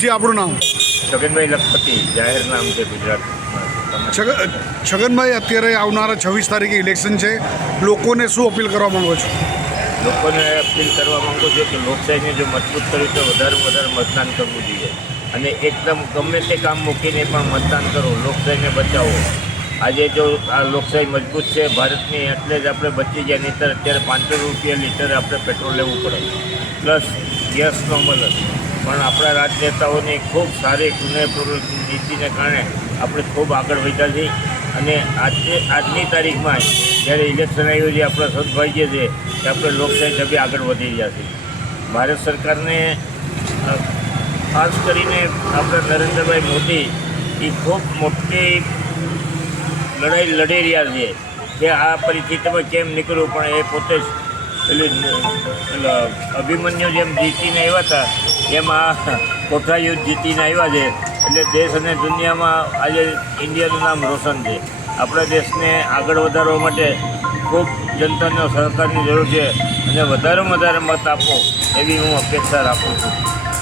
જી આપણું નામ? છગનભાઈ લખપતિ, જાહેર નામ છે ગુજરાત. છગનભાઈ, અત્યારે આવનારા 26 તારીખે ઇલેક્શન છે, લોકોને શું અપીલ કરવા માંગો છો? લોકોને અપીલ કરવા માંગુ છું કે લોકશાહીને જો મજબૂત કરવી તો વધારે મતદાન કરવું જોઈએ અને એકદમ ગમે તે કામ મૂકીને પણ મતદાન કરો, લોકશાહીને બચાવો. આજે જો આ લોકશાહી મજબૂત છે ભારતની, એટલે જ આપણે બચી ગયા. નહીંતર અત્યારે 500 રૂપિયા લીટર આપણે પેટ્રોલ લેવું પડે, પ્લસ ગેસનો મળે. પણ આપણા રાજનેતાઓની ખૂબ સારી ગુનેપ્રવૃત્તિ નીતિને કારણે આપણે ખૂબ આગળ વધ્યા છીએ અને આજની તારીખમાં જ્યારે ઇલેક્શન આવ્યું છે, આપણા સદભાગ્ય છે કે આપણે લોકશાહી ઢબે આગળ વધી રહ્યા છીએ. ભારત સરકારને ખાસ કરીને આપણા નરેન્દ્રભાઈ મોદી એ ખૂબ મોટી લડાઈ લડી રહ્યા છે કે આ પરિસ્થિતિમાં કેમ નીકળવું. પણ એ પોતે જ અભિમન્યુ જેમ જીતીને આવ્યા હતા એમ આ કોઠા યુદ્ધ જીતીને આવ્યા છે. એટલે દેશ અને દુનિયામાં આજે ઇન્ડિયાનું નામ રોશન છે. આપણા દેશને આગળ વધારવા માટે ખૂબ જનતાનો સહકારની જરૂર છે અને વધારેમાં વધારે મત આપો એવી હું અપેક્ષા રાખું છું.